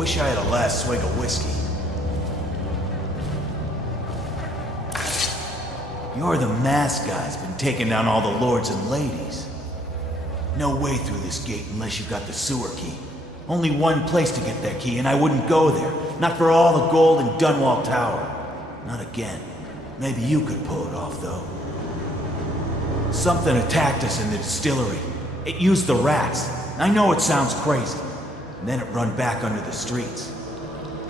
Wish I had a last swig of whiskey. You're the masked guy's been taking down all the lords and ladies. No way through this gate unless you got the sewer key. Only one place to get that key, and I wouldn't go there. Not for all the gold in Dunwall Tower. Not again. Maybe you could pull it off, though. Something attacked us in the distillery. It used the rats. I know it sounds crazy. And then it run back under the streets.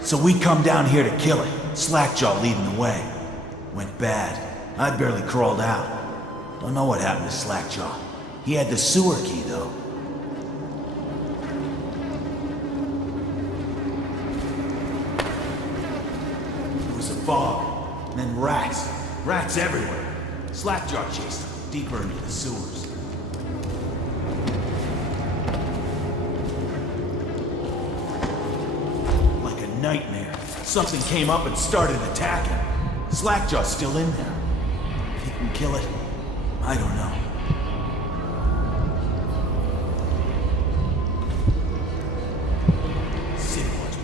So we come down here to kill it. Slackjaw leading the way. Went bad. I barely crawled out. Don't know what happened to Slackjaw. He had the sewer key, though. It was a fog, and then rats. Rats everywhere. Slackjaw chased them deeper into the sewers. Like a nightmare. Something came up and started attacking. Slackjaw's still in there. If he can kill it, I don't know.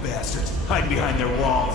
Bastards, hide behind their walls.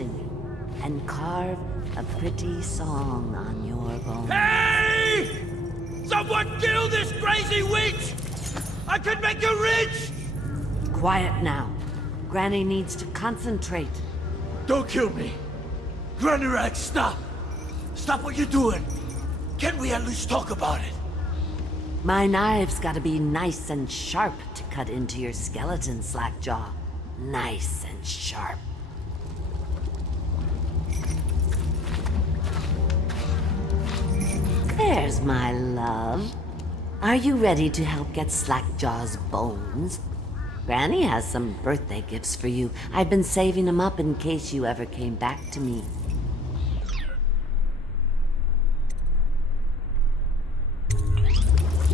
blessing and carve a pretty song on your bones. Hey! Someone kill this crazy witch! I could make her rich! Quiet now. Granny needs to concentrate. Don't kill me. Granny Rag, stop! Stop what you're doing! Can we at least talk about it? My knife's gotta be nice and sharp to cut into your skeleton, Slackjaw. Nice and sharp. There's my love. Are you ready to help get Slackjaw's bones? Granny has some birthday gifts for you. I've been saving them up in case you ever came back to me.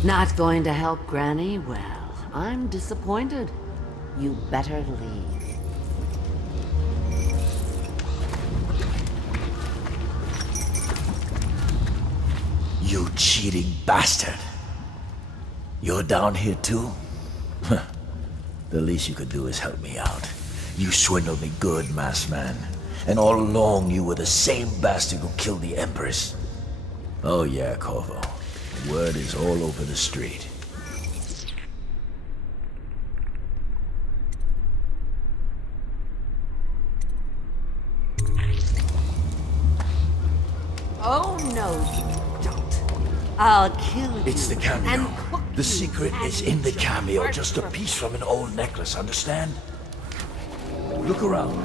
Not going to help Granny? Well, I'm disappointed. You better leave. You cheating bastard! You're down here too? The least you could do is help me out. You swindled me good, masked man. And all along you were the same bastard who killed the Empress. Oh yeah, Corvo. The word is all over the street. Oh no, you don't. I'll kill you. It's the cameo. And cook The you secret is in the sandwich cameo, apart just a from- piece from an old necklace, understand? Look around.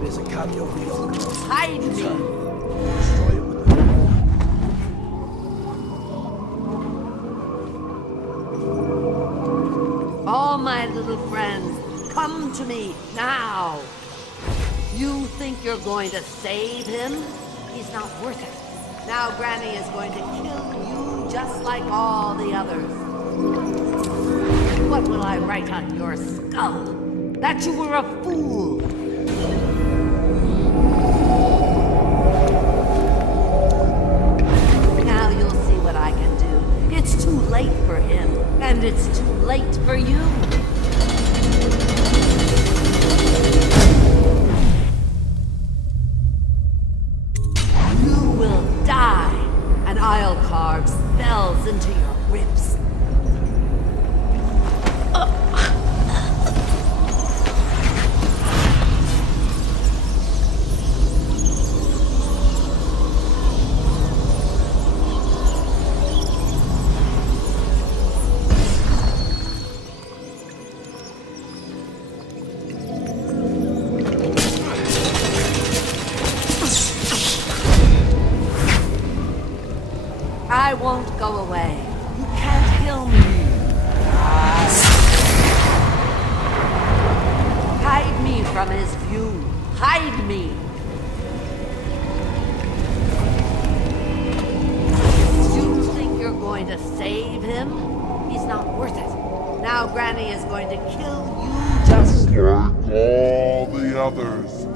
There's a cameo reel. Hide me. Destroy it with the... All my little friends, come to me now. You think you're going to save him? He's not worth it. Now Granny is going to kill you just like all the others. What will I write on your skull? That you were a fool. Now you'll see what I can do. It's too late for him, and it's too late for you. You will die, and I'll carve spells into your ribs. I won't go away. You can't kill me. Hide me from his view. Hide me. You think you're going to save him? He's not worth it. Now Granny is going to kill you just Like all the others.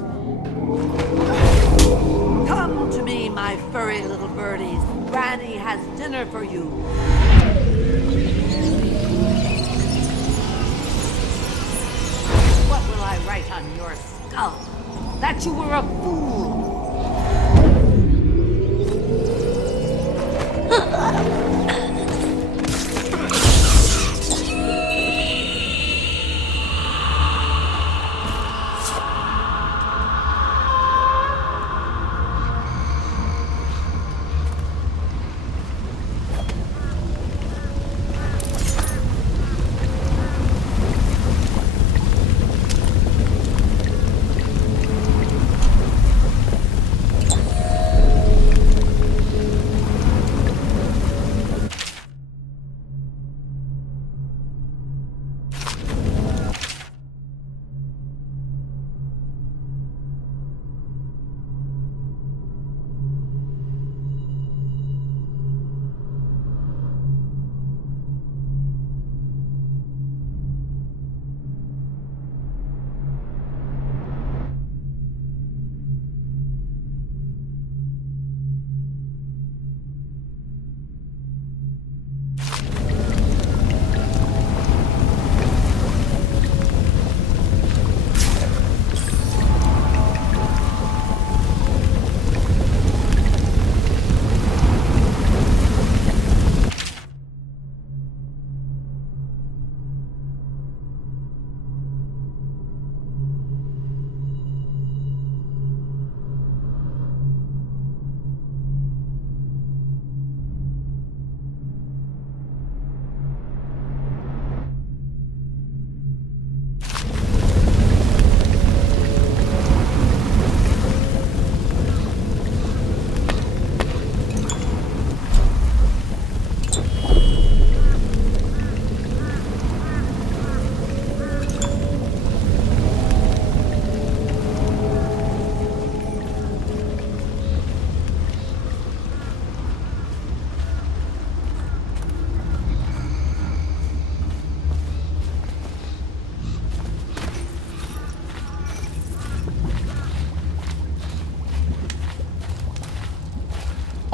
Come to me, my furry little birdies. Granny has dinner for you. What will I write on your skull? That you were a fool.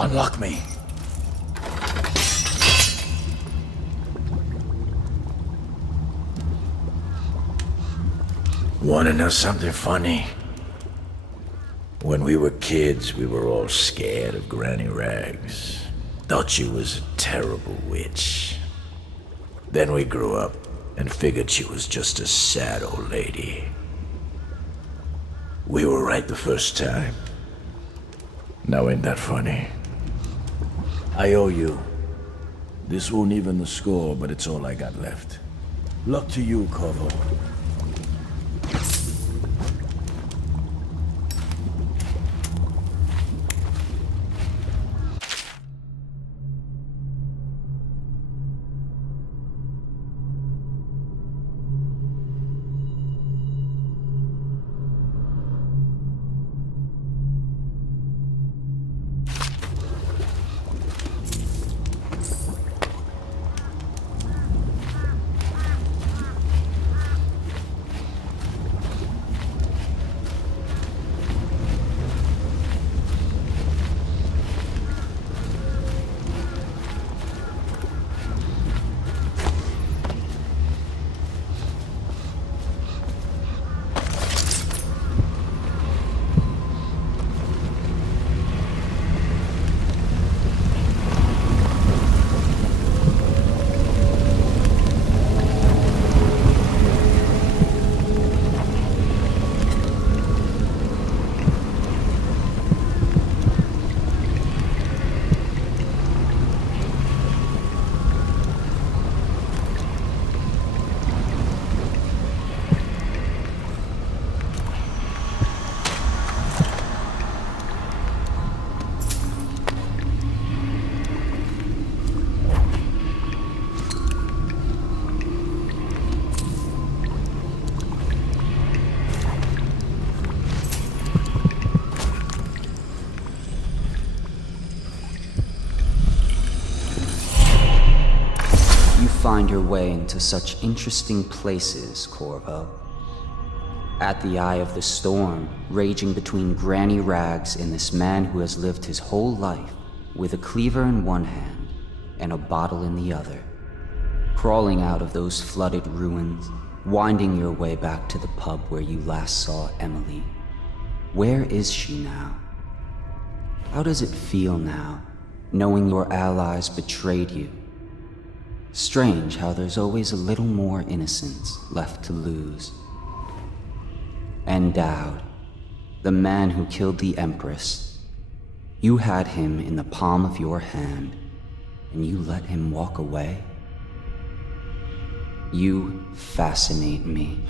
Unlock me. Wanna know something funny? When we were kids, we were all scared of Granny Rags. Thought she was a terrible witch. Then we grew up and figured she was just a sad old lady. We were right the first time. Now ain't that funny? I owe you. This won't even the score, but it's all I got left. Luck to you, Corvo. Find your way into such interesting places, Corvo. At the eye of the storm, raging between Granny Rags and this man who has lived his whole life with a cleaver in one hand and a bottle in the other. Crawling out of those flooded ruins, winding your way back to the pub where you last saw Emily. Where is she now? How does it feel now, knowing your allies betrayed you? Strange how there's always a little more innocence left to lose. And Dowd, the man who killed the Empress. You had him in the palm of your hand, and you let him walk away? You fascinate me.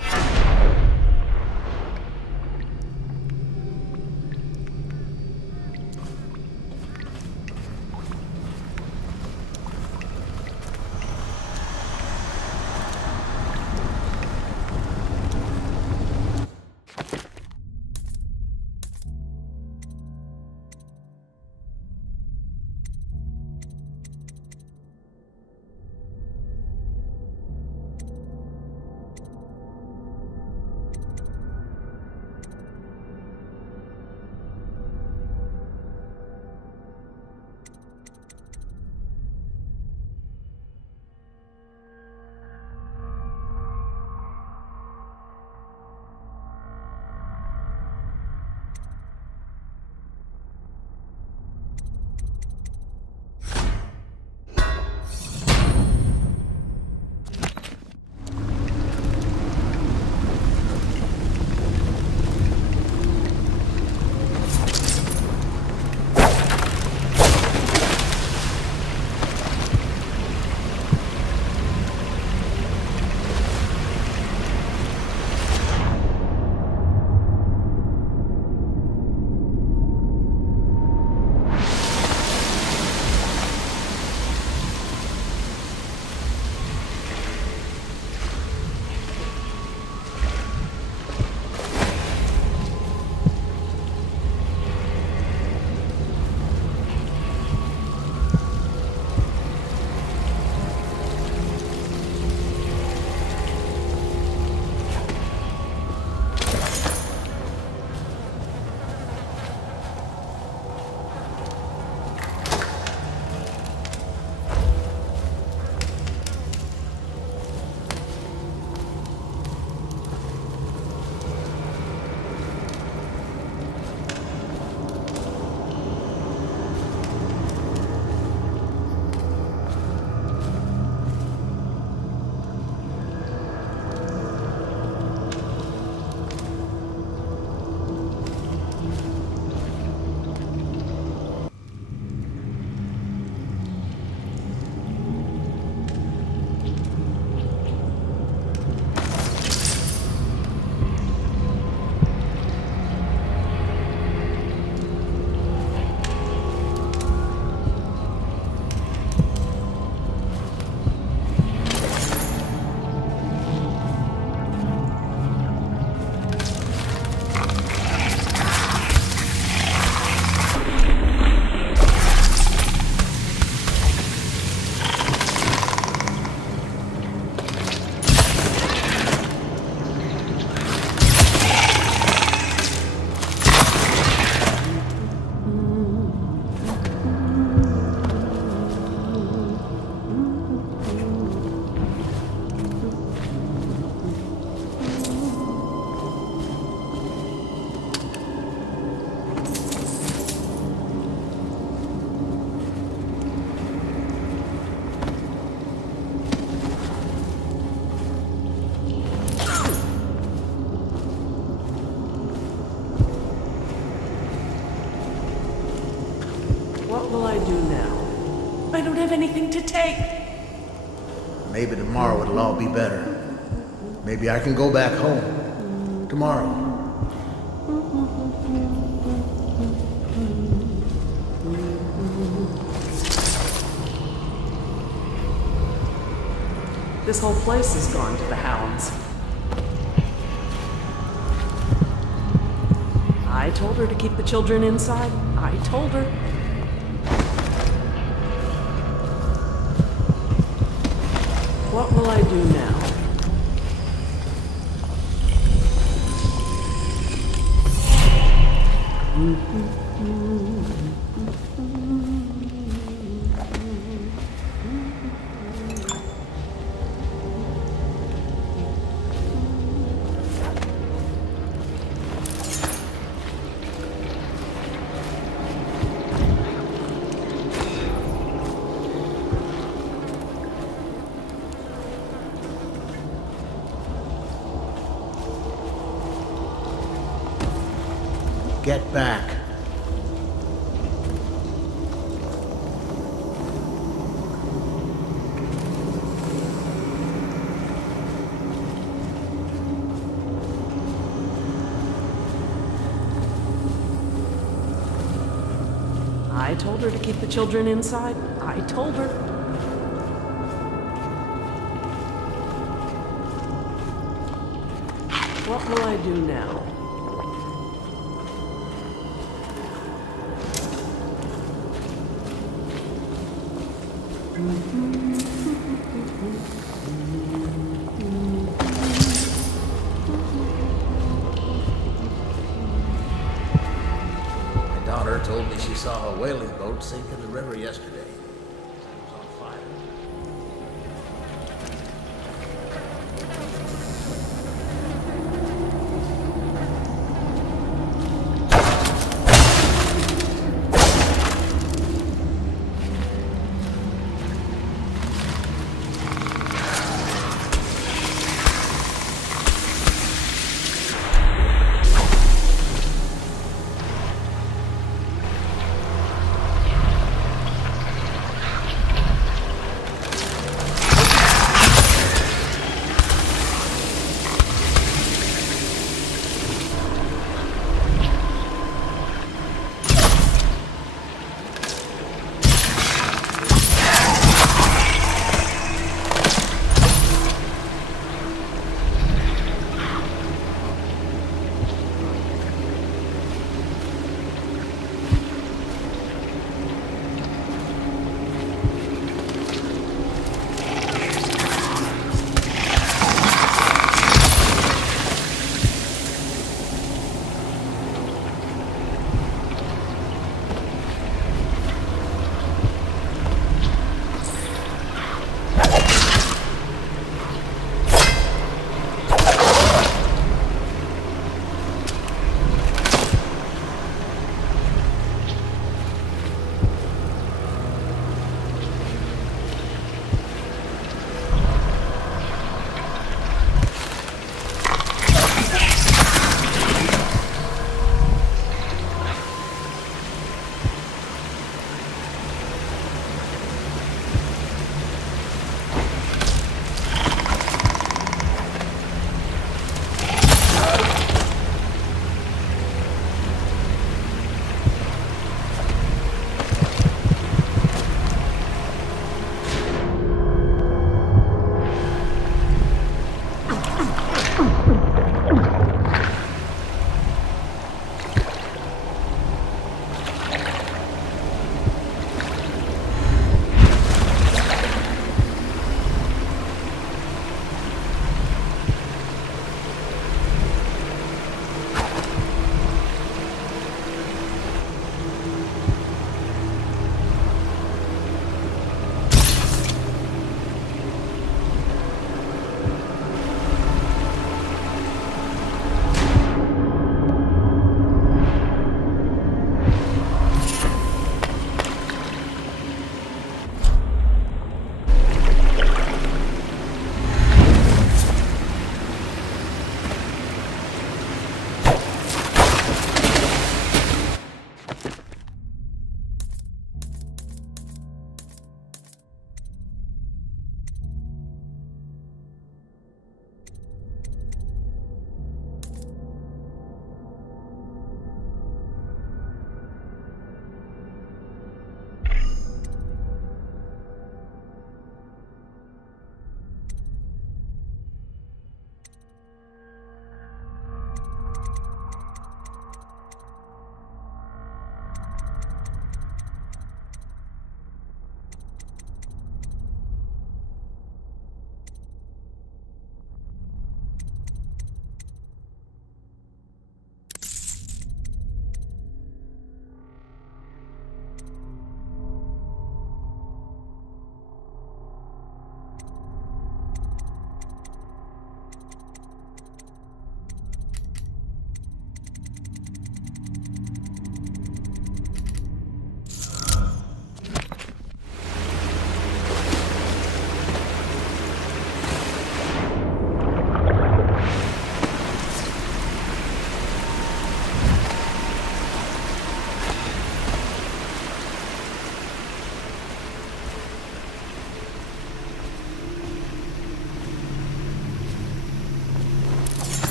I don't have anything to take. Maybe tomorrow it'll all be better. Maybe I can go back home. Tomorrow. This whole place has gone to the hounds. I told her to keep the children inside. I told her. What will I do now? Get back. I told her to keep the children inside. I told her. What will I do now? My daughter told me she saw a whaling boat sink in the river yesterday. It was on fire.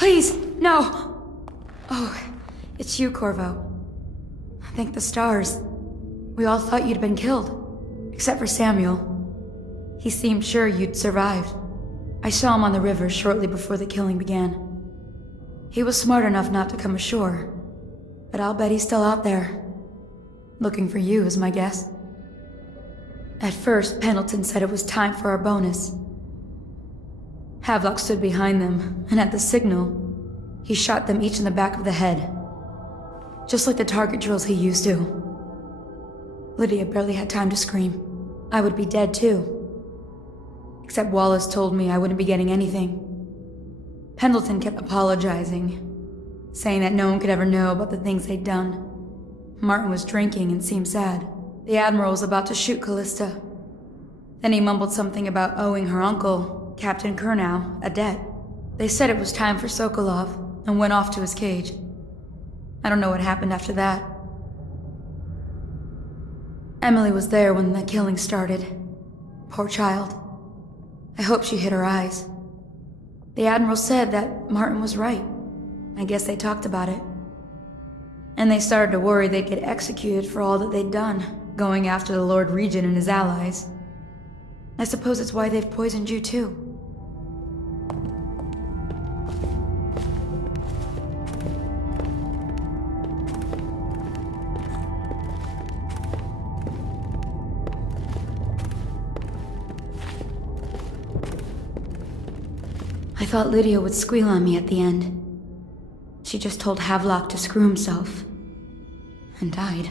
Please, no! Oh, it's you, Corvo. Thank the stars. We all thought you'd been killed. Except for Samuel. He seemed sure you'd survived. I saw him on the river shortly before the killing began. He was smart enough not to come ashore. But I'll bet he's still out there. Looking for you is my guess. At first, Pendleton said it was time for our bonus. Havelock stood behind them, and at the signal, he shot them each in the back of the head. Just like the target drills he used to. Lydia barely had time to scream. I would be dead too. Except Wallace told me I wouldn't be getting anything. Pendleton kept apologizing, saying that no one could ever know about the things they'd done. Martin was drinking and seemed sad. The Admiral was about to shoot Callista. Then he mumbled something about owing her uncle, Captain Kurnow, a debt. They said it was time for Sokolov, and went off to his cage. I don't know what happened after that. Emily was there when the killing started. Poor child. I hope she hid her eyes. The Admiral said that Martin was right. I guess they talked about it. And they started to worry they'd get executed for all that they'd done, going after the Lord Regent and his allies. I suppose it's why they've poisoned you too. I thought Lydia would squeal on me at the end. She just told Havelock to screw himself. And died.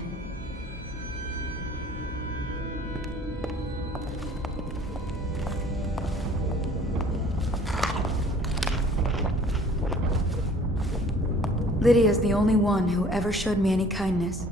Lydia's the only one who ever showed me any kindness.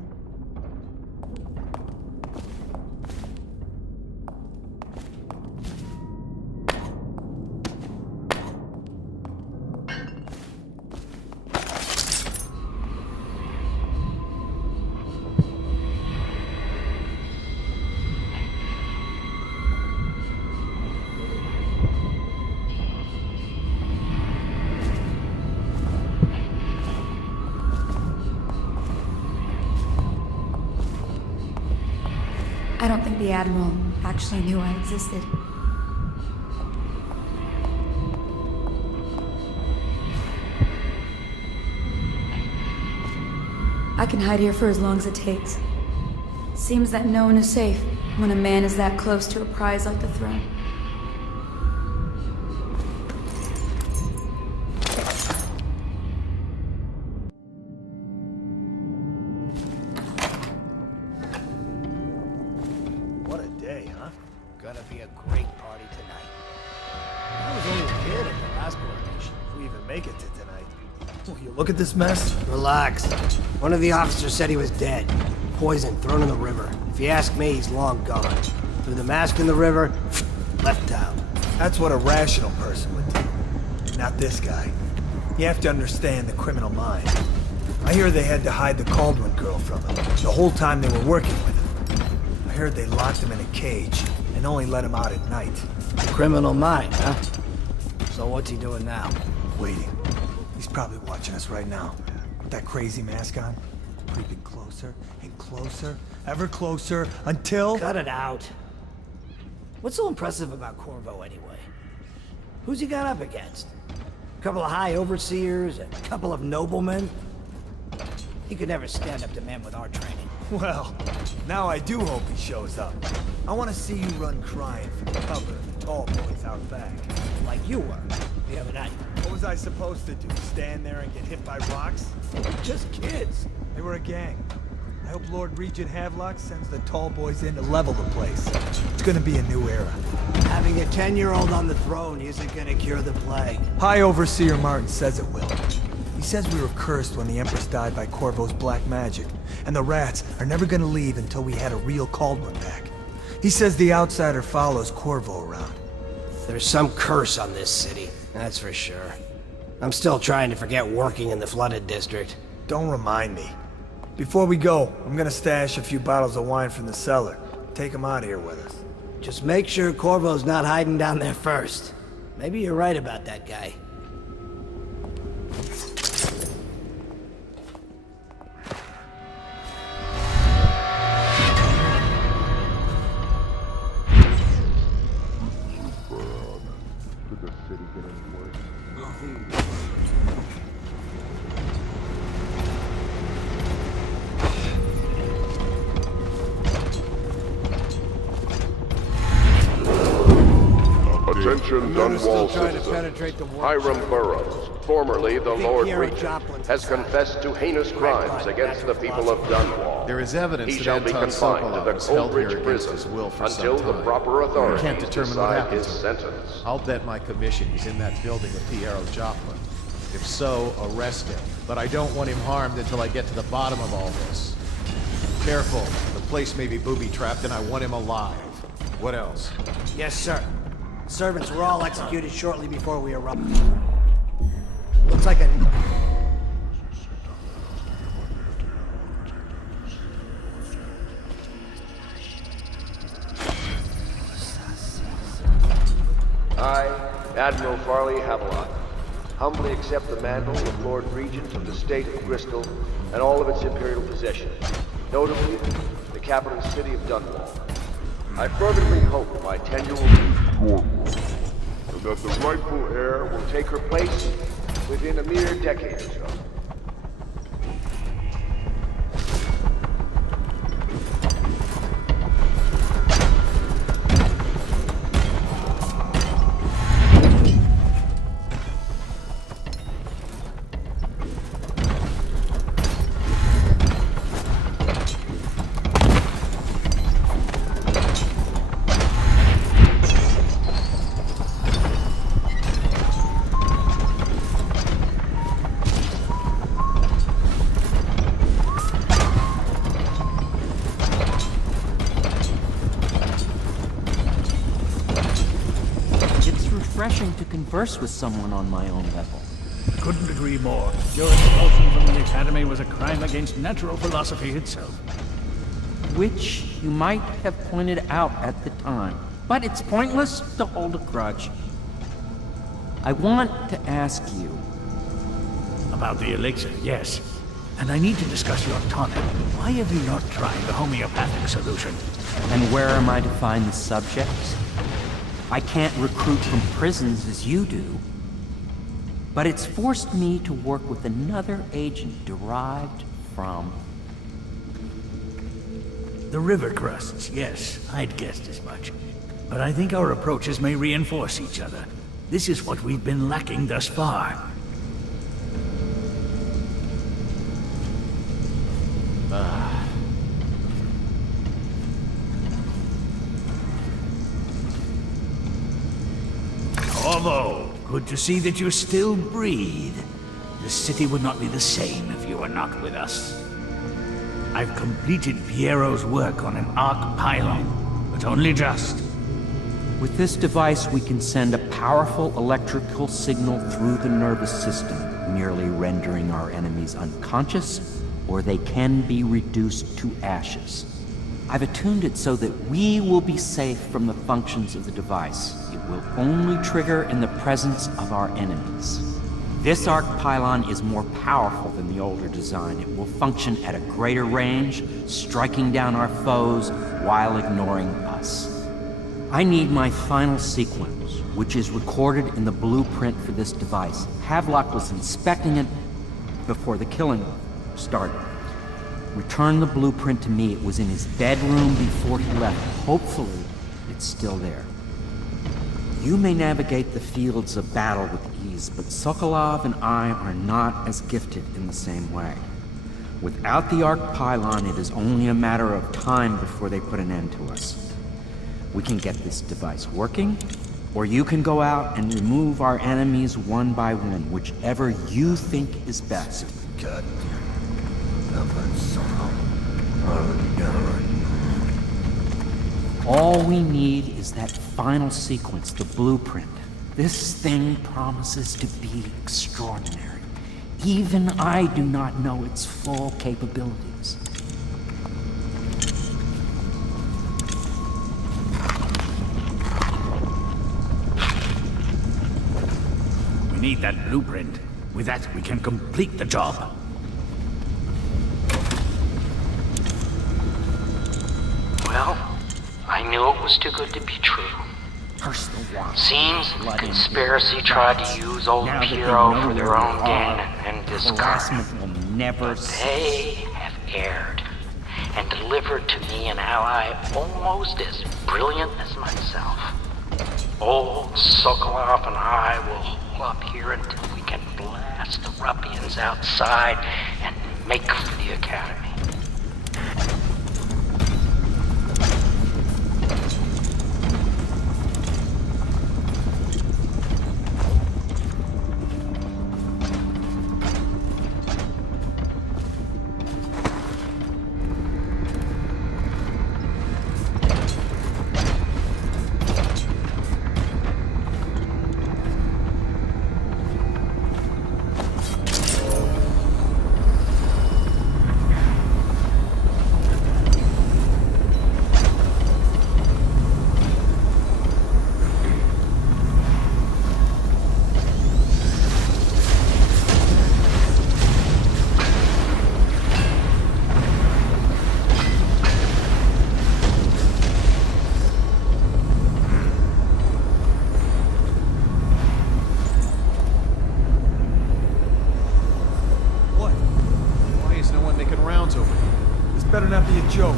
I don't think the Admiral actually knew I existed. I can hide here for as long as it takes. Seems that no one is safe when a man is that close to a prize like the throne. What a day, huh? Gonna be a great party tonight. I was only a kid at the last coronation, if we even make it to tonight. Will you look at this mess? Relax. One of the officers said he was dead. Poisoned, thrown in the river. If you ask me, he's long gone. Threw the mask in the river, left town. That's what a rational person would do. Not this guy. You have to understand the criminal mind. I hear they had to hide the Caldwin girl from him the whole time they were working with him. I heard they locked him in a cage and only let him out at night. Criminal mind, huh? So what's he doing now? Waiting. He's probably watching us right now. With that crazy mask on. Creeping closer and closer, ever closer, until... Cut it out. What's so impressive about Corvo anyway? Who's he got up against? A couple of high overseers, a couple of noblemen? He could never stand up to men with our training. Well, now I do hope he shows up. I want to see you run crying from the cover of the tall boys out back. Like you were the other night. What was I supposed to do? Stand there and get hit by rocks? Just kids. They were a gang. I hope Lord Regent Havelock sends the tall boys in to level the place. It's gonna be a new era. Having a 10-year-old on the throne isn't gonna cure the plague. High Overseer Martin says it will. He says we were cursed when the Empress died by Corvo's black magic, and the rats are never gonna leave until we had a real Caldwin back. He says the outsider follows Corvo around. There's some curse on this city, that's for sure. I'm still trying to forget working in the flooded district. Don't remind me. Before we go, I'm gonna stash a few bottles of wine from the cellar. Take them out of here with us. Just make sure Corvo's not hiding down there first. Maybe you're right about that guy. Attention, Dunwall trying to citizens. penetrate the wall. Hiram Burroughs, formerly the think Lord Piero Regent, Joplin's has inside. confessed to heinous crimes against the people of Dunwall. There is evidence He that shall be Anton confined to Sokolov the was held here Coldridge against prison his will for until some the time. proper We authorities can't determine what decide happened his to him. sentence. I'll bet my commission he's in that building with Piero Joplin. If so, arrest him. But I don't want him harmed until I get to the bottom of all this. Careful, the place may be booby-trapped and I want him alive. What else? Yes, sir. Servants were all executed shortly before we arrived. Looks like a... I, Admiral Farley Havelock, humbly accept the mantle of Lord Regent of the State of Bristol and all of its imperial possessions, notably the capital city of Dunwall. I fervently hope my tenure will be Normal. And that the rightful heir will take her place within a mere decade or so. It's refreshing to converse with someone on my own level. Couldn't agree more. Your expulsion from the Academy was a crime against natural philosophy itself. Which you might have pointed out at the time. But it's pointless to hold a grudge. I want to ask you. About the elixir, yes. And I need to discuss your tonic. Why have you not tried the homeopathic solution? And where am I to find the subjects? I can't recruit from prisons as you do. But it's forced me to work with another agent derived from... The river crusts, yes. I'd guessed as much. But I think our approaches may reinforce each other. This is what we've been lacking thus far. Corvo, good to see that you still breathe. The city would not be the same if you were not with us. I've completed Piero's work on an arc pylon, but only just. With this device, we can send a powerful electrical signal through the nervous system, merely rendering our enemies unconscious, or they can be reduced to ashes. I've attuned it so that we will be safe from the functions of the device. It will only trigger in the presence of our enemies. This arc pylon is more powerful than the older design. It will function at a greater range, striking down our foes while ignoring us. I need my final sequence, which is recorded in the blueprint for this device. Havelock was inspecting it before the killing started. Return the blueprint to me. It was in his bedroom before he left. Hopefully, it's still there. You may navigate the fields of battle with ease, but Sokolov and I are not as gifted in the same way. Without the arc pylon, it is only a matter of time before they put an end to us. We can get this device working, or you can go out and remove our enemies one by one, whichever you think is best. All we need is that final sequence, the blueprint. This thing promises to be extraordinary. Even I do not know its full capabilities. We need that blueprint. With that, we can complete the job. Well, I knew it was too good to be true. Seems the conspiracy tried to use old Piero for their own gain and discard. Will never They have erred and delivered to me an ally almost as brilliant as myself. Old Sokolov and I will hold up here until we can blast the ruffians outside and make for the Academy. Better not be a joke.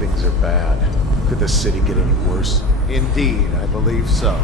Things are bad. Could the city get any worse? Indeed, I believe so.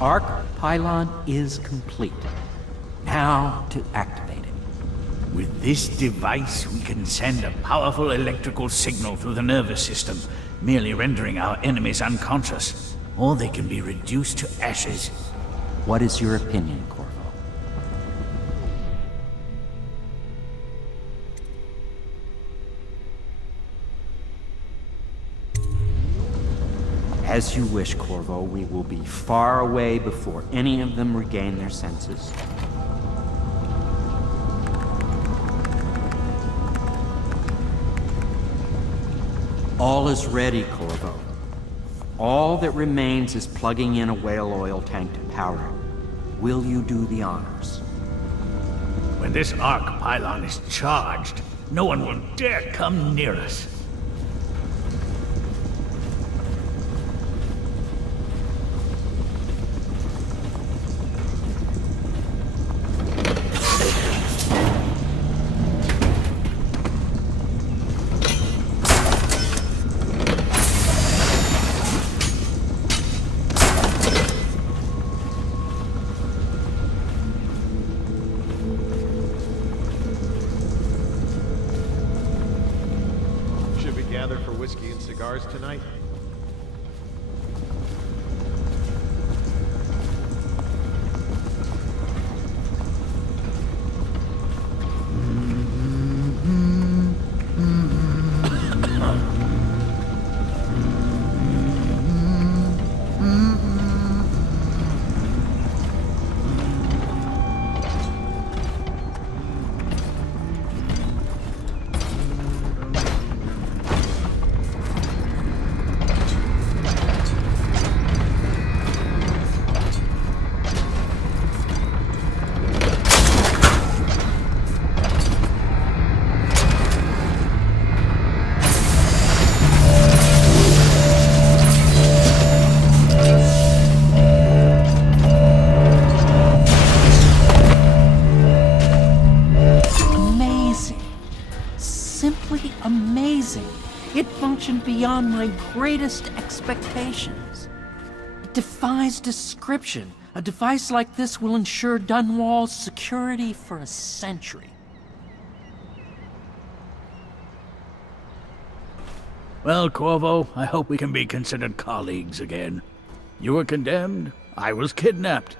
arc pylon is complete. Now to activate it. With this device, we can send a powerful electrical signal through the nervous system, merely rendering our enemies unconscious, or they can be reduced to ashes. What is your opinion, Corvo? As you wish, Corvo. We will be far away before any of them regain their senses. All is ready, Corvo. All that remains is plugging in a whale oil tank to power it. Will you do the honors? When this arc pylon is charged, no one will dare come near us. Whiskey and cigars tonight? Beyond my greatest expectations. It defies description. A device like this will ensure Dunwall's security for a century. Well, Corvo, I hope we can be considered colleagues again. You were condemned, I was kidnapped.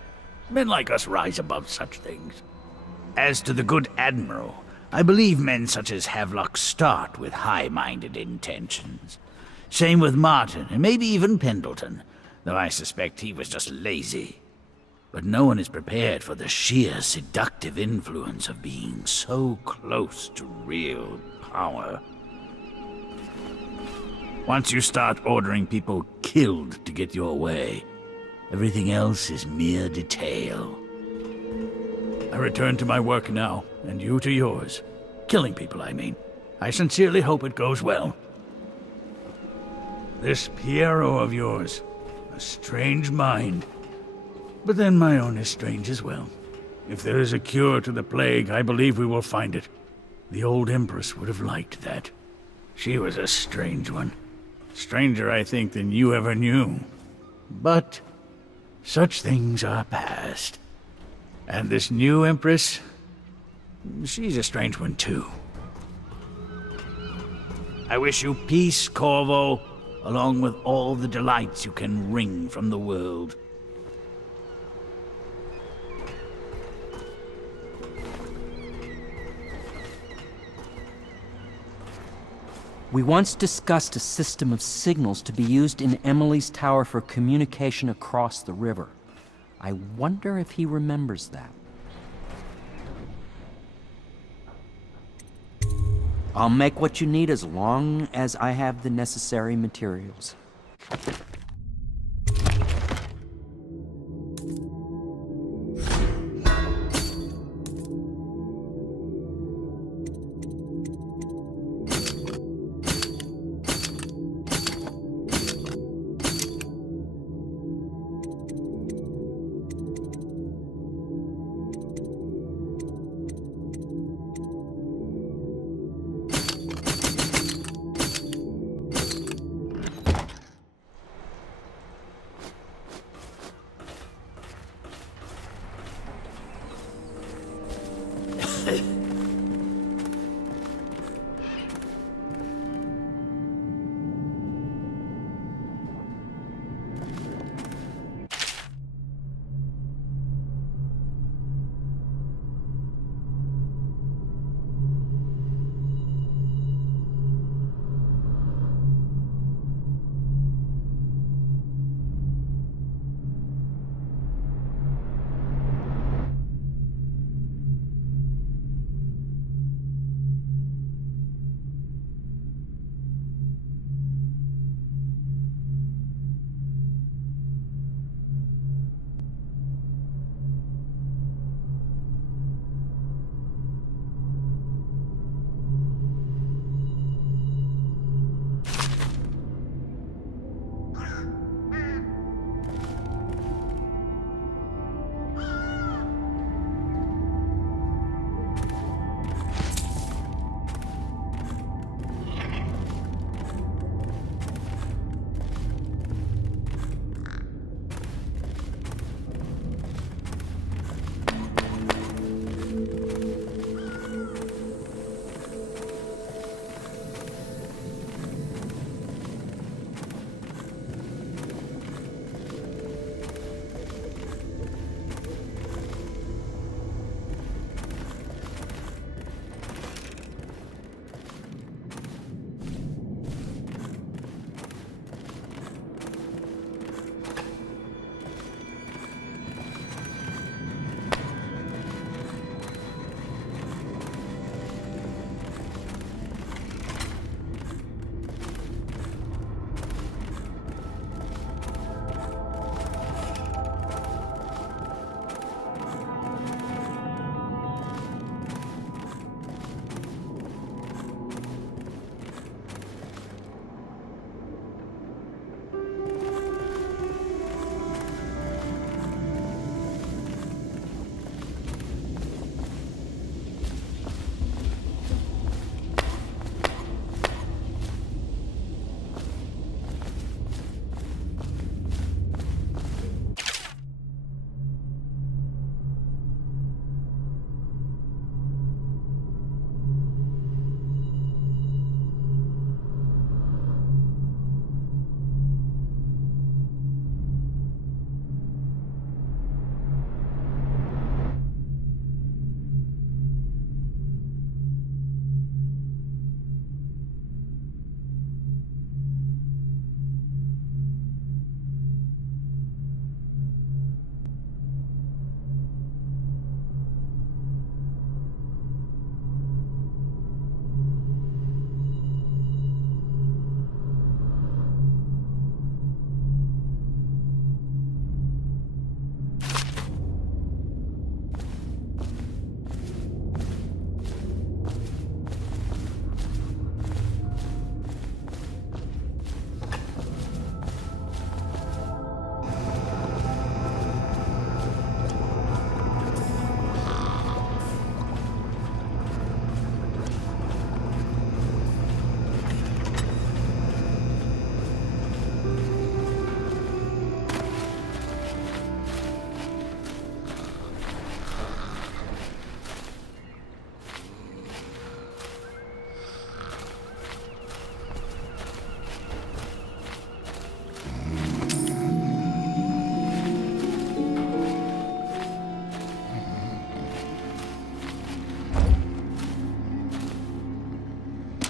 Men like us rise above such things. As to the good Admiral, I believe men such as Havelock start with high-minded intentions. Same with Martin, and maybe even Pendleton, though I suspect he was just lazy. But no one is prepared for the sheer seductive influence of being so close to real power. Once you start ordering people killed to get your way, everything else is mere detail. I return to my work now, and you to yours. Killing people, I mean. I sincerely hope it goes well. This Piero of yours, a strange mind. But then my own is strange as well. If there is a cure to the plague, I believe we will find it. The old Empress would have liked that. She was a strange one. Stranger, I think, than you ever knew. But such things are past. And this new Empress, she's a strange one too. I wish you peace, Corvo, along with all the delights you can wring from the world. We once discussed a system of signals to be used in Emily's tower for communication across the river. I wonder if he remembers that. I'll make what you need as long as I have the necessary materials.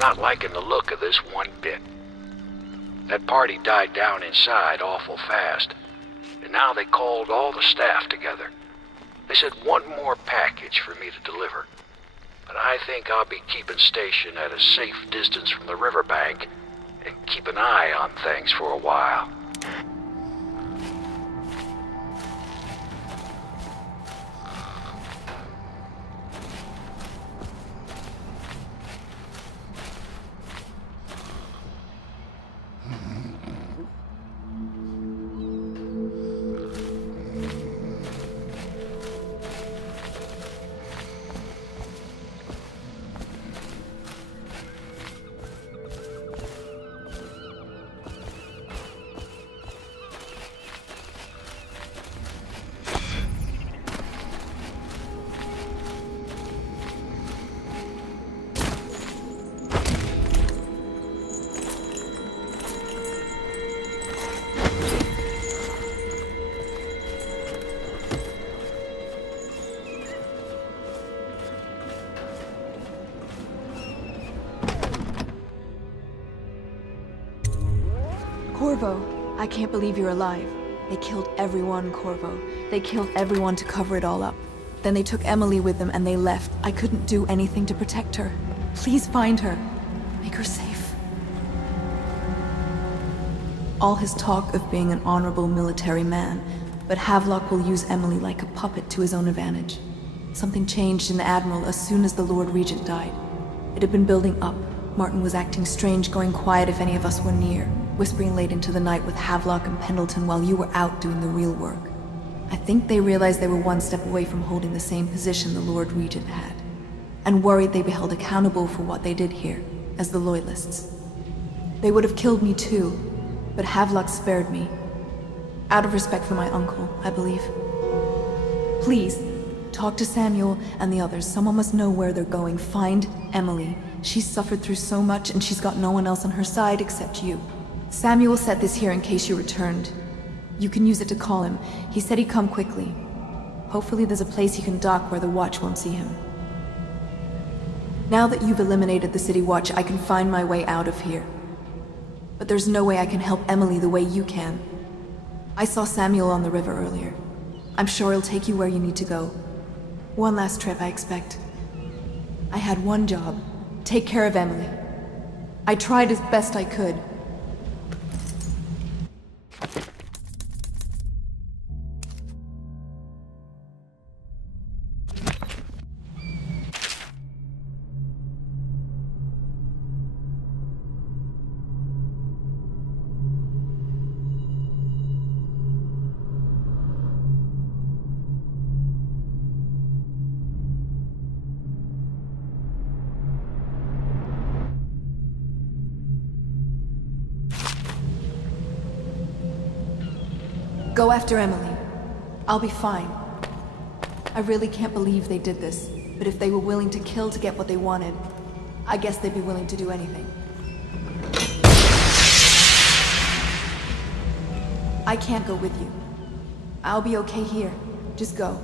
not liking the look of this one bit. That party died down inside awful fast, and now they called all the staff together. They said one more package for me to deliver, but I think I'll be keeping station at a safe distance from the riverbank and keep an eye on things for a while. Corvo, I can't believe you're alive. They killed everyone, Corvo. They killed everyone to cover it all up. Then they took Emily with them and they left. I couldn't do anything to protect her. Please find her. Make her safe. All his talk of being an honorable military man, but Havelock will use Emily like a puppet to his own advantage. Something changed in the Admiral as soon as the Lord Regent died. It had been building up. Martin was acting strange, going quiet if any of us were near, whispering late into the night with Havelock and Pendleton while you were out doing the real work. I think they realized they were one step away from holding the same position the Lord Regent had, and worried they'd be held accountable for what they did here, as the Loyalists. They would have killed me too, but Havelock spared me. Out of respect for my uncle, I believe. Please, talk to Samuel and the others. Someone must know where they're going. Find Emily. She's suffered through so much and she's got no one else on her side except you. Samuel set this here in case you returned. You can use it to call him. He said he'd come quickly. Hopefully there's a place he can dock where the Watch won't see him. Now that you've eliminated the City Watch, I can find my way out of here. But there's no way I can help Emily the way you can. I saw Samuel on the river earlier. I'm sure he'll take you where you need to go. One last trip, I expect. I had one job. Take care of Emily. I tried as best I could. Go after Emily. I'll be fine. I really can't believe they did this, but if they were willing to kill to get what they wanted, I guess they'd be willing to do anything. I can't go with you. I'll be okay here. Just go.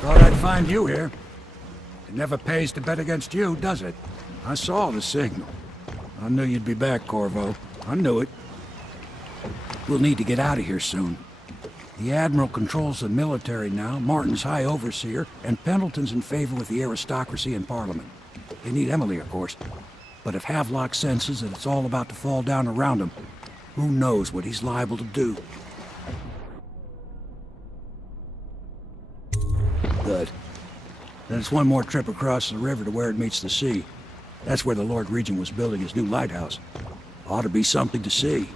Thought I'd find you here. It never pays to bet against you, does it? I saw the signal. I knew you'd be back, Corvo. I knew it. We'll need to get out of here soon. The Admiral controls the military now, Martin's High Overseer, and Pendleton's in favor with the aristocracy and Parliament. They need Emily, of course. But if Havelock senses that it's all about to fall down around him, who knows what he's liable to do. Good. Then it's one more trip across the river to where it meets the sea. That's where the Lord Regent was building his new lighthouse. Ought to be something to see.